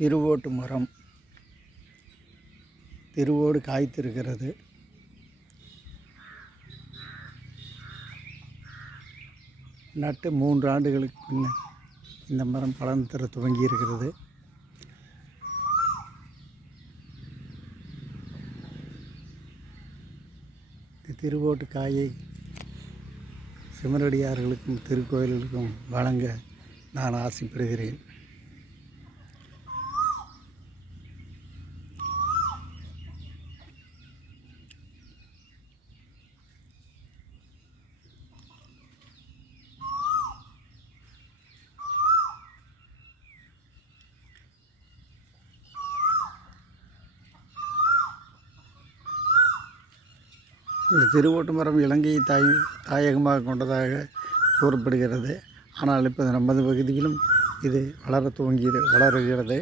திருவோட்டு மரம் திருவோடு காய்த்திருக்கிறது. நட்டு 3 ஆண்டுகளுக்கு பின்னர் இந்த மரம் பலன் தர துவங்கி இருக்கிறது. திருவோட்டு காயை சிமரடியார்களுக்கும் திருக்கோயில்களுக்கும் வழங்க நான் ஆசைப்படுகிறேன். இந்த திருவோட்டு மரம் இலங்கையை தாயகமாக கொண்டதாக கூறப்படுகிறது. ஆனால் இப்போ நமது பகுதியிலும் இது வளருகிறது.